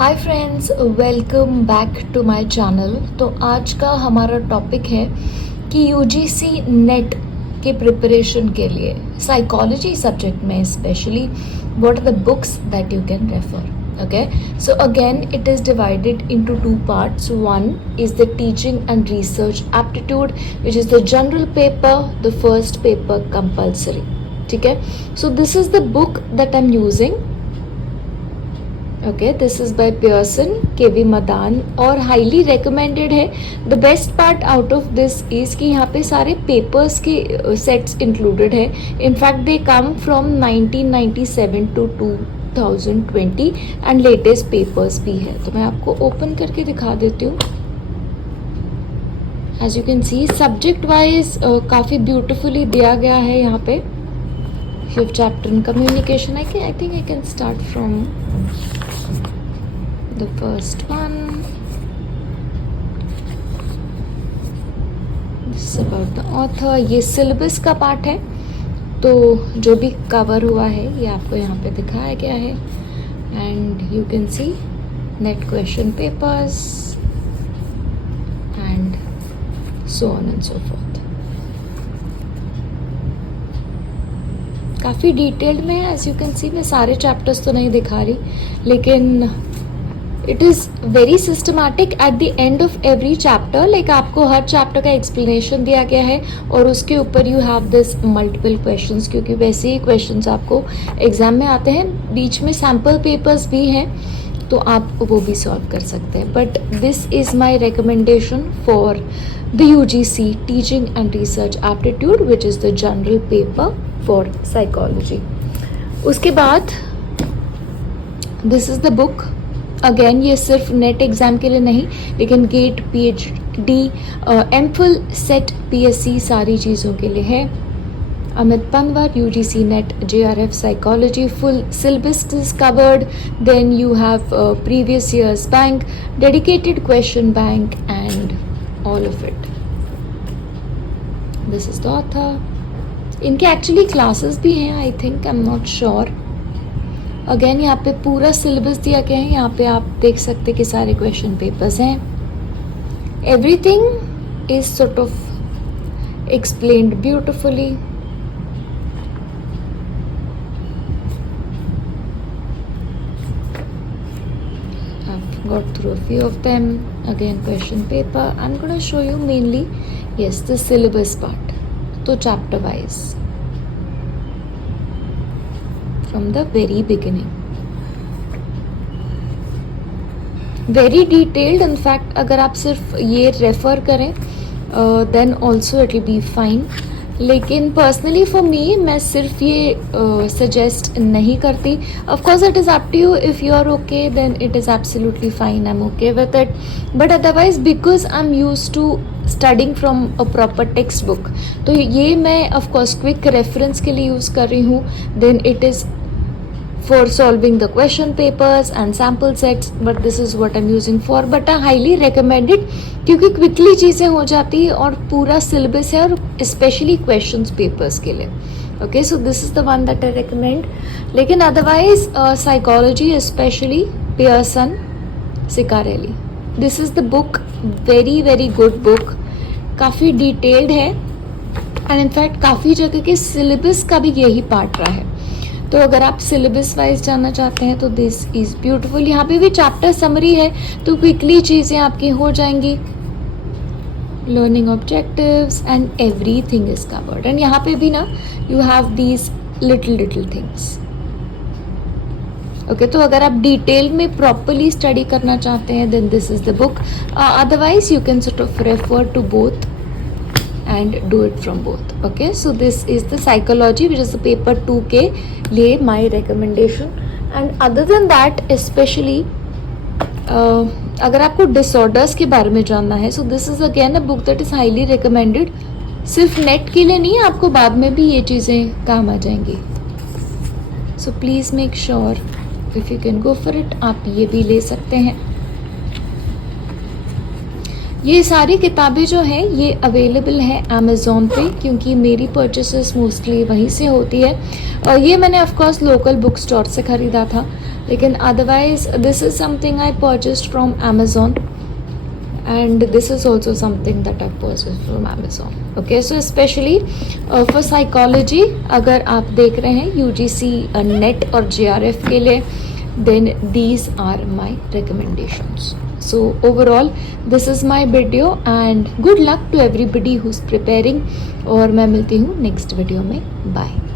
Hi friends, welcome back to my channel. तो आज का हमारा टॉपिक है कि यूजीसी नेट के प्रिपरेशन के लिए साइकोलॉजी सब्जेक्ट में specially what are the books that you can refer. Okay, so again it is divided into two parts. One is the teaching and research aptitude, which is the general paper, the first paper compulsory. ठीक है, so this is the book that I'm using. Okay, this is by Pearson, KV Madan और highly recommended है. The best part out of this is कि यहाँ पे सारे papers के sets included है. In fact, they come from 1997 to 2020 and latest papers भी है. तो मैं आपको open करके दिखा देती हूँ. As you can see, subject wise काफ़ी beautifully दिया गया है यहाँ पे. Fifth chapter in communication. I think I can start from the first one. This is about the author. ये syllabus का पार्ट है, तो जो भी कवर हुआ है ये आपको यहाँ पे दिखाया गया है. And you can see net question papers and so on and so forth. काफ़ी डिटेल्ड में है. एज यू कैन सी मैं सारे चैप्टर्स तो नहीं दिखा रही, लेकिन it is very systematic. At the end of every chapter like आपको हर चैप्टर का एक्सप्लेनेशन दिया गया है और उसके ऊपर you have this multiple questions, क्योंकि वैसे ही क्वेश्चंस आपको एग्जाम में आते हैं. बीच में सैम्पल पेपर्स भी हैं तो आप वो भी सॉल्व कर सकते हैं. But this is my recommendation for the UGC teaching and research aptitude, which is the general paper for psychology. उसके बाद this is the book. Again ये सिर्फ नेट एग्ज़ाम के लिए नहीं, लेकिन GATE, PhD, MPhil, SET, PSC सारी चीज़ों के लिए है. Amit Panwar, UGC NET, JRF psychology, full syllabus is covered. Then you have previous years bank, dedicated question bank and all of it. This is the author. इनके एक्चुअली क्लासेस भी हैं, I think, I am not sure. Again यहाँ पे पूरा syllabus दिया गया है. यहाँ पे आप देख सकते कि सारे क्वेश्चन पेपर्स हैं. Everything is sort of explained beautifully. I've got through a few of them. Again, question paper. I'm going to show you mainly, yes, the syllabus part. तो chapter wise from the very beginning, very detailed. In fact अगर आप सिर्फ ये refer करें then also it will be fine. लेकिन personally for me मैं सिर्फ ये सजेस्ट नहीं करती. Of course it is up to you. If you are okay then it is absolutely fine. I am okay with it. But otherwise because I am used to studying from a proper textbook, तो ये मैं of course quick reference के लिए use कर रही हूँ. Then it is for solving the question papers and sample sets, but this is what I'm using for. But I highly recommend it क्योंकि quickly चीज़ें हो जाती है और पूरा syllabus है, और especially questions papers के लिए. Okay, so this is the one that I recommend. लेकिन otherwise psychology, especially Pearson, Ciccarelli, this is the book. very very good book. काफ़ी detailed है and in fact काफ़ी जगह के syllabus का भी यही part रहा है. तो अगर आप सिलेबस वाइज जानना चाहते हैं तो दिस इज़ ब्यूटीफुल. यहाँ पे भी चैप्टर समरी है तो क्विकली चीज़ें आपकी हो जाएंगी. Learning objectives and everything is covered. And यहाँ पे भी ना you have these little things. Okay, तो अगर आप डिटेल में प्रॉपरली स्टडी करना चाहते हैं then this is the book. Otherwise you can sort of refer to both and do it from both. Okay, so this is the psychology, which is the paper 2 के लिए my recommendation. And other than that, especially अगर आपको disorders के बारे में जानना है, so this is again a book that is highly recommended. सिर्फ नेट के लिए नहीं, आपको बाद में भी ये चीज़ें काम आ जाएंगी. So please make sure if you can go for it, आप ये भी ले सकते हैं. ये सारी किताबें जो हैं ये अवेलेबल हैं अमेज़ॉन पे, क्योंकि मेरी परचेसेस मोस्टली वहीं से होती है। और ये मैंने of course local book store से ख़रीदा था, लेकिन otherwise this is something I purchased from Amazon, and this is also something that I've purchased from Amazon. Okay, so especially for psychology, अगर आप देख रहे हैं UGC NET और JRF के लिए, then these are my recommendations. So overall this is my video and good luck to everybody who's preparing, और मैं मिलती हूँ नेक्स्ट वीडियो में. बाय.